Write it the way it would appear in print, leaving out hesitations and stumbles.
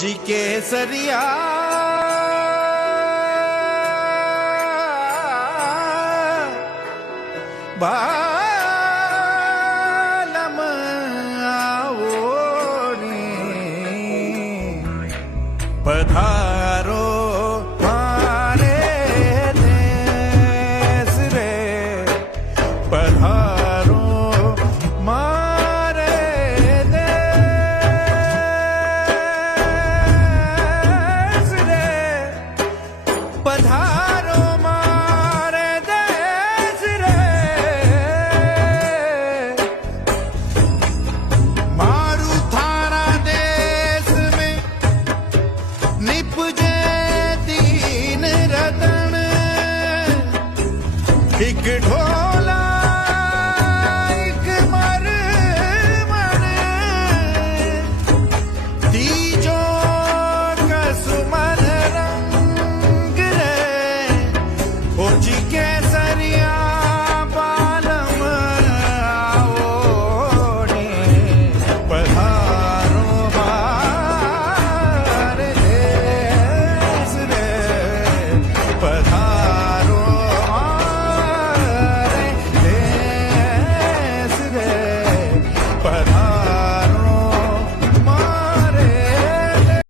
जी केसरिया बालम आवोने पधारो मारे देश रे पधारो मारे देश रे पधारो मारे देश रे मारू थारा देश में निपजे दीन रतन एक